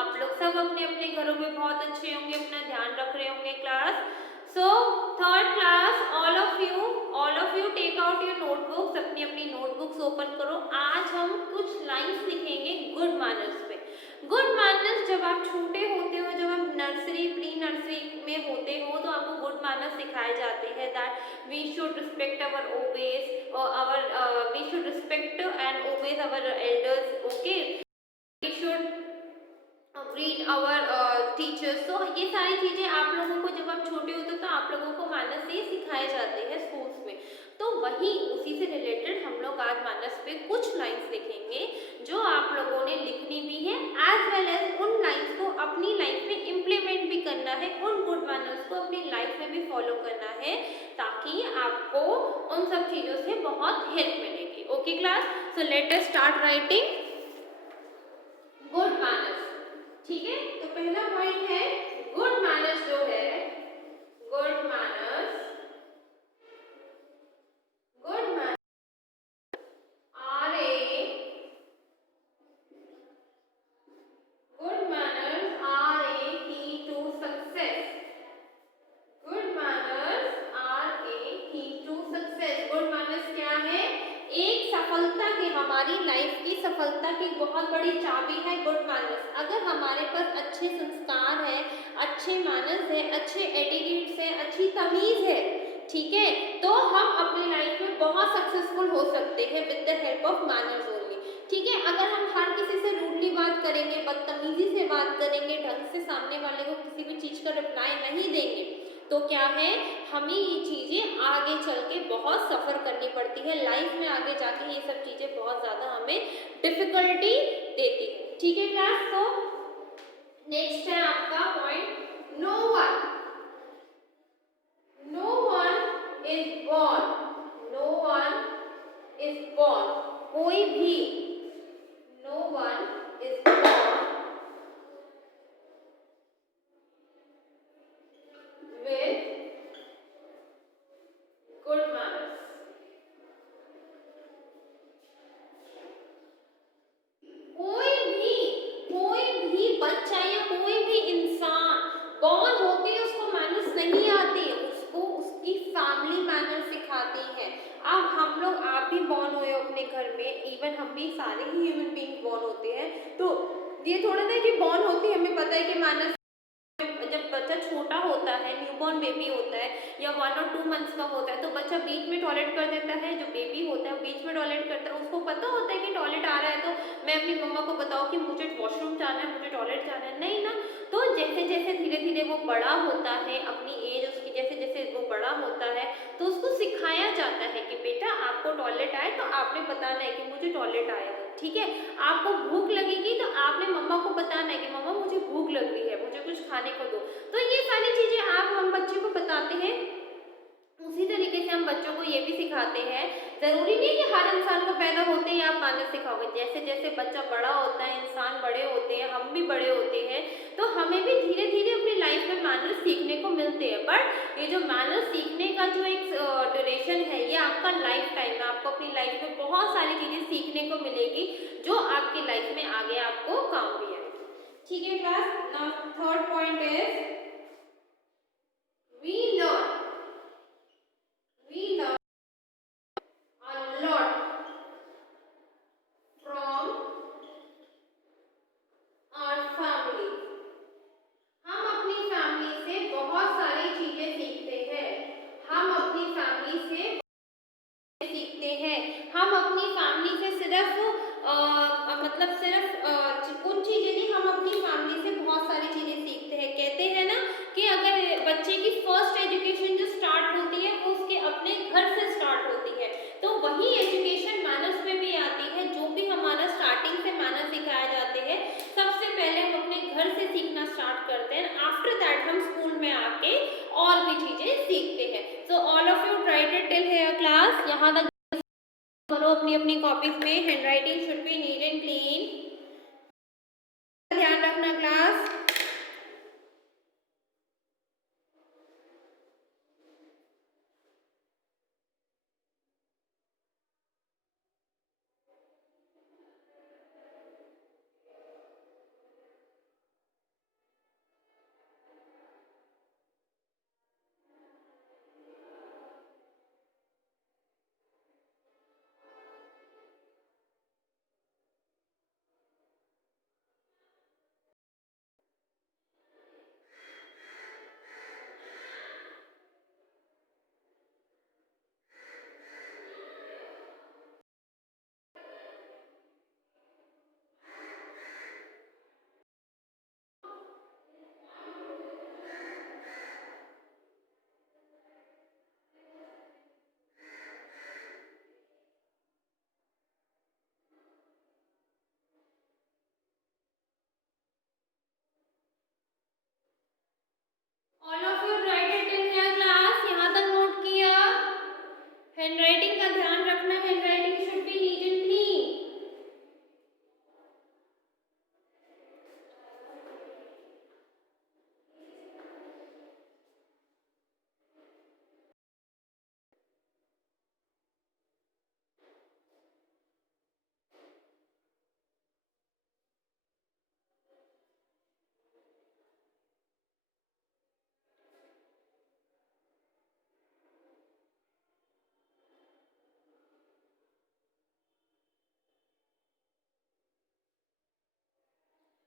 आप लोग सब अपने अपने घरों में बहुत अच्छे होंगे, अपना ध्यान रख रहे होंगे class. So third class, all of you take out your notebooks, अपनी अपनी नोटबुक्स ओपन करो। आज हम कुछ लाइंस लिखेंगे गुड मैनर्स पे। गुड मैनर्स, जब आप छोटे होते हो, जब आप नर्सरी प्री नर्सरी में होते हो, तो आपको गुड मैनर्स सिखाए जाते हैं that we should respect our obeys और we should respect and obeys our elders, okay, we should greet our teachers. तो ये सारी चीजें आप लोगों को जब आप छोटे होते हो तो आप लोगों को मैनर्स ये सिखाए जाते हैं स्कूल्स में। तो वही उसी से रिलेटेड हम लोग आज मैनर्स पे कुछ लाइंस लिखेंगे जो आप लोगों ने लिखनी भी है, एज वेल एज उन लाइंस को अपनी लाइफ में इम्प्लीमेंट भी करना है, उन गुड मैनर्स को अपनी लाइफ में भी फॉलो करना है, ताकि आपको उन सब चीजों से बहुत हेल्प मिलेगी। Okay class, so let us start writing good manners. ठीक है, तो पहला पॉइंट है गुड मैनर्स जो है, good manners, good manners are a, good manners are a key to success, good manners are a key to success. Good manners क्या है? एक सफलता की, हमारी लाइफ की सफलता की बहुत बड़ी चाबी है गुड मैनर्स। अगर हमारे पास अच्छे संस्कार है, अच्छे मैनर्स है, अच्छे एटिट्यूड्स है, अच्छी तमीज है, ठीक है, तो हम अपनी लाइफ में बहुत सक्सेसफुल हो सकते हैं with the help of manners only. ठीक है, अगर हम हर किसी से रूडली बात करेंगे, बदतमीजी से बात करेंगे, ढंग से सामने वाले को किसी भी चीज का रिप्लाई नहीं देंगे, तो क्या है, हमें ये चीजें आगे चल के बहुत सफर करनी पड़ती है लाइफ में, आगे जाके ये सब चीजें बहुत ज्यादा हमें डिफिकल्टी देती है। ठीक है क्लास, तो नेक्स्ट है आपका point, no one is born, no one is born, कोई भी, no one is born with good manners. कोई भी बच्चा या कोई भी इंसान बॉर्न होते ही उसको मैनर्स नहीं आते, उसको उसकी फैमिली मैनर्स सिखाती है। अब हम लोग, आप भी बॉर्न हुए हो अपने घर में, इवन हम भी सारे ही ह्यूमन बीइंग बॉर्न होते हैं, तो ये थोड़ा ना कि बॉर्न होती है हमें पता है कि मैनर्स, जब बच्चा छोटा होता है, न्यूबॉर्न बेबी होता है या 1 और 2 मंथ्स का होता है, तो बच्चा बीच में टॉयलेट कर देता है, जो बेबी होता है वो बीच में टॉयलेट करता है, उसको पता होता है कि टॉयलेट आ रहा है, तो मैं अपनी मम्मा को बताऊँ कि मुझे वॉशरूम जाना है, मुझे टॉयलेट जाना है, नहीं ना। तो जैसे जैसे धीरे धीरे वो बड़ा होता है, अपनी एज उसकी जैसे जैसे वो बड़ा होता है, तो उसको सिखाया जाता है कि बेटा आपको टॉयलेट आए तो आपने बताना है कि मुझे टॉयलेट आया है, ठीक है। आपको भूख लगेगी तो आपने मम्मा को बताना है कि मम्मा मुझे भूख लग रही है, मुझे कुछ खाने को दो। तो ये सारी चीजें आप हम बच्चे को बताते हैं, उसी तरीके से हम बच्चों को ये भी सिखाते हैं। जरूरी नहीं कि हर इंसान को पैदा होते ही आप मैनर्स सिखाओगे, जैसे जैसे बच्चा बड़ा होता है, इंसान बड़े होते हैं, हम भी बड़े होते हैं, तो हमें भी धीरे धीरे अपनी लाइफ में मैनर्स सीखने को मिलते हैं। बट ये जो मैनर्स सीखने का जो एक ड्यूरेशन है, ये आपका लाइफ टाइम है, आपको अपनी लाइफ में बहुत सारी चीजें सीखने को मिलेगी जो आपकी लाइफ में आगे आपको काम भी आएगी। ठीक है class, now third point is we learn a lot from our family। हम अपनी फैमिली से बहुत सारी चीजें सीखते हैं, हम अपनी फैमिली से सीखते हैं, हम अपनी फैमिली से सिर्फ मतलब सिर्फ कुछ चीजें नहीं, हम अपनी फैमिली से बहुत सारी चीजें सीखते हैं। कहते हैं ना कि अगर बच्चे की फर्स्ट एजुकेशन जो स्टार्ट होती है वो उसके अपने घर से स्टार्ट होती है, तो वही एजुकेशन मैनर्स में भी आती है। जो भी हमारा स्टार्टिंग से मैनर्स सिखाए जाते हैं, सबसे पहले हम अपने घर से सीखना स्टार्ट करते हैं, आफ्टर दैट हम स्कूल में आके और भी चीजें सीखते हैं। So all of you try to till here class, यहाँ तक करो अपनी अपनी कॉपीज में। Handwriting should be neat and clean, ध्यान रखना class. Of you write it in your class, यहाँ तक नोट किया। हैंडराइटिंग का ध्यान रखना, handwriting should be neat and clean.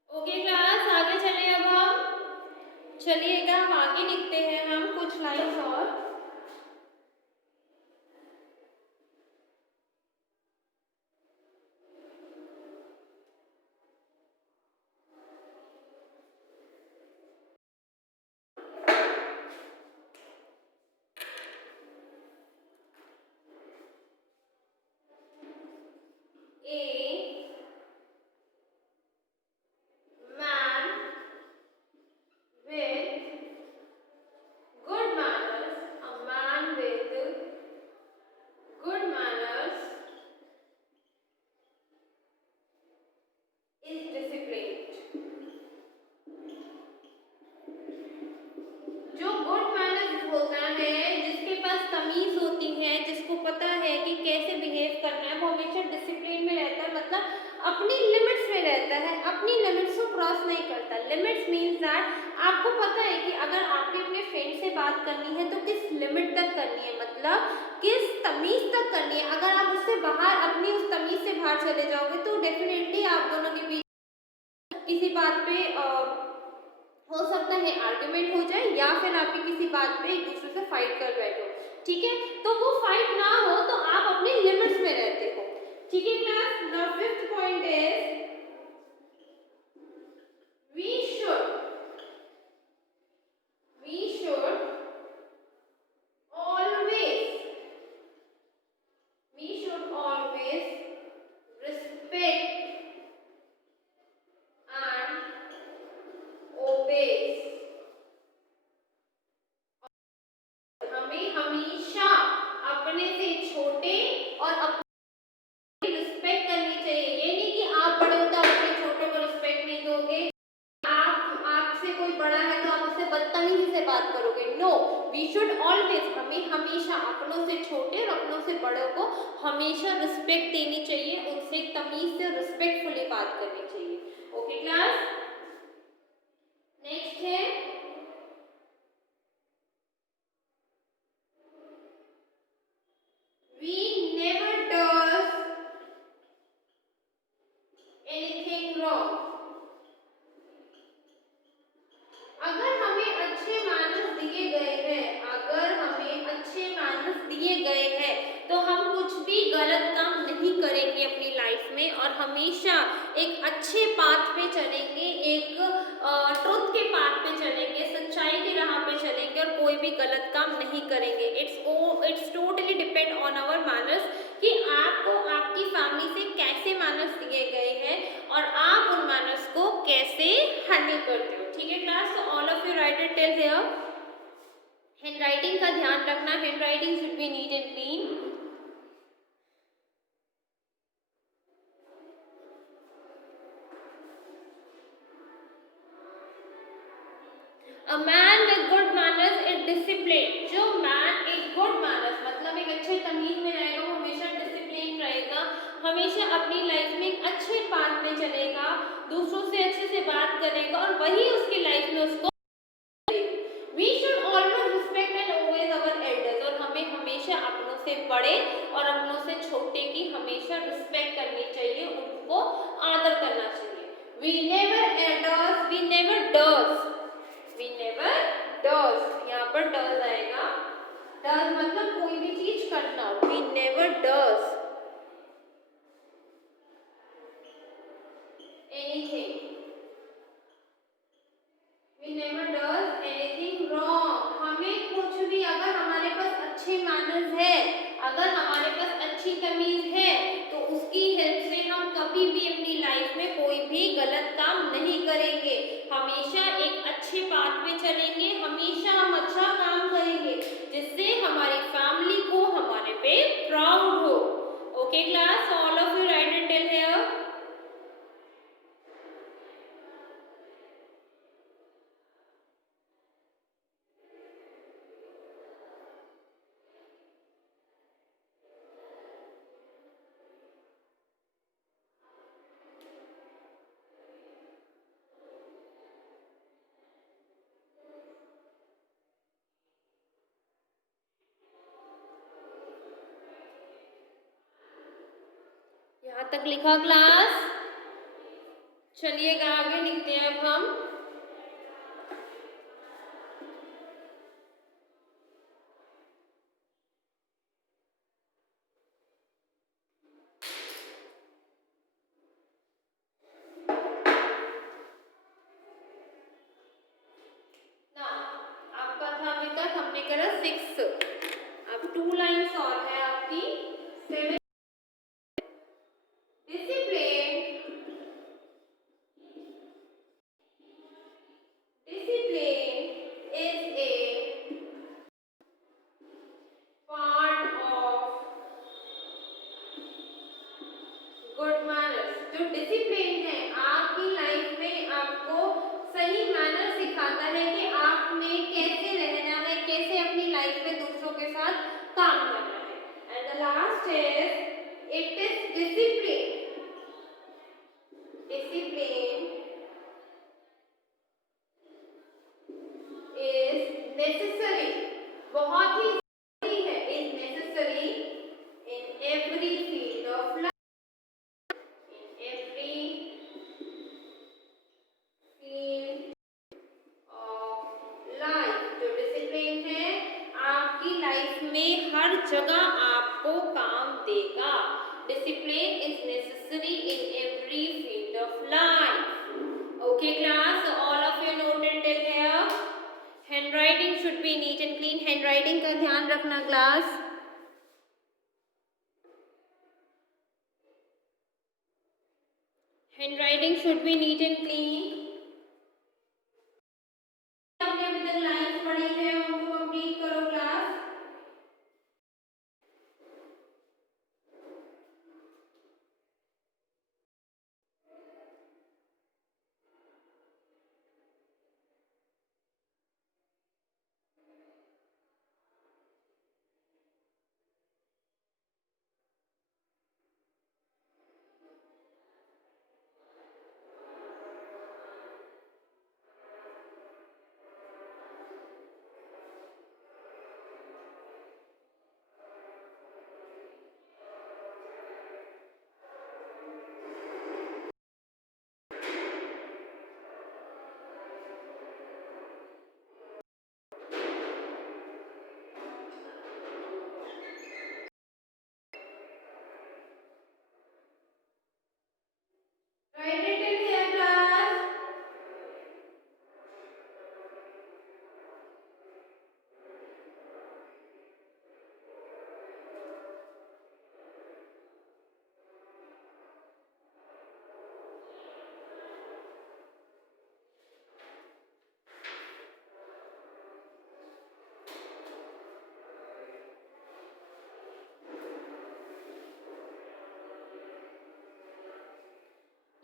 Okay class, आगे चले अब हम। चलिएगा हम आगे लिखते हैं हम कुछ लाइन्स और। अपनी लिमिट्स में रहता है, अपनी लिमिट्स को क्रॉस नहीं करता। लिमिट्स मीन्स दैट आपको पता है कि अगर आपके अपने फ्रेंड से बात करनी है तो किस लिमिट तक करनी है, मतलब किस तमीज तक करनी है। अगर आप उससे बाहर, अपनी उस तमीज से बाहर चले जाओगे तो डेफिनेटली आप दोनों के बीच किसी बात पे हो सकता है आर्ग्यूमेंट हो जाए, या फिर आपकी किसी बात पे एक दूसरे से फाइट कर बैठो। ठीक है, तो वो फाइट ना हो तो आप अपनी लिमिट्स में रहते हो। ठीक है class, now fifth point is we should always respect and obey। हमें हमेशा अपने से छोटे और अपनी रिस्पेक्ट करनी चाहिए। ये नहीं कि आप बड़े हो तो अपने छोटे को रिस्पेक्ट नहीं दोगे, आपसे कोई बड़ा है तो आप उससे बदतमीजी से बात करोगे। नो, वी शुड ऑलवेज, हमें हमेशा अपनों से छोटे और अपनों से बड़ों को हमेशा रिस्पेक्ट देनी चाहिए, उनसे तमीज से रिस्पेक्टफुली बात करनी चाहिए। ओके क्लास, नेक्स्ट है we never does anything wrong। अगर हमें अच्छे मैनर्स दिए गए हैं, अगर हमें अच्छे मैनर्स दिए गए हैं तो हम कुछ भी गलत काम नहीं करेंगे अपनी लाइफ में, और हमेशा एक अच्छे पाथ पे चलेंगे, एक ट्रुथ के पाथ पे चलेंगे, सच्चाई की राह पे चलेंगे और कोई भी गलत काम नहीं करेंगे। It's totally depend on our manners कि आपको आपकी फैमिली से कैसे मैनर्स दिए गए हैं और आप उन मैनर्स को कैसे हैंडल करते हो। ठीक है क्लास, तो all of you write it till here. Handwriting का ध्यान रखना, handwriting should be neat and clean. A man with good manners is disciplined। जो man एक good manners मतलब एक अच्छे तमीज में रहेगा, वो हमेशा डिसिप्लिन रहेगा, हमेशा अपनी लाइफ में एक अच्छे पाथ में चलेगा, दूसरों से अच्छे से बात करेगा और वही उसकी लाइफ में उसको। We should always respect and obey our elders। और हमें हमेशा अपनों से बड़े और अपनों से छोटे की हमेशा रिस्पेक्ट करनी चाहिए, उनको आदर करना चाहिए। We never does, यहाँ पर does आएगा। does मतलब कोई भी चीज करना। We never does anything wrong। हमें कुछ भी, अगर हमारे पास अच्छे मैनर्स है, अगर हमारे पास अच्छी तमीज है तो उसकी हेल्प से हम कभी भी अपनी लाइफ में कोई भी गलत काम नहीं करेंगे, हमेशा एक अच्छे पाथ में चलेंगे, हमेशा हम कहाँ तक लिखा क्लास? चलिएगा आगे लिखते हैं अब हम। ना आपका था अभी तक हमने करा 6, अब 2 लाइन्स और है आपकी 7। Discipline, discipline is a part of good manners. जो डिसिप्लिन है आपकी लाइफ में आपको सही मैनर सिखाता है कि आपने कैसे रहना है, कैसे अपनी लाइफ में दूसरों के साथ काम करना है। And the last is it is discipline, discipline is necessary, बहुत ही जरूरी है, is necessary in every field of life, in every field of life. जो डिसिप्लिन है आपकी लाइफ में हर जगह आपको काम देगा। Discipline is necessary in every field of life. Okay class, all of you noted till here. Handwriting should be neat and clean, handwriting का ध्यान रखना class. Handwriting should be neat and clean. आपने अभी तक लाइन्स पढ़ी है उनको complete करो class. Write it in here class.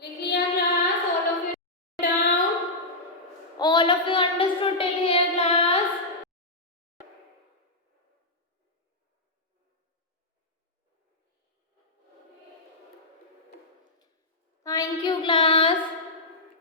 लिख लिया class, all of you down, all of you understood till here class. Thank you class.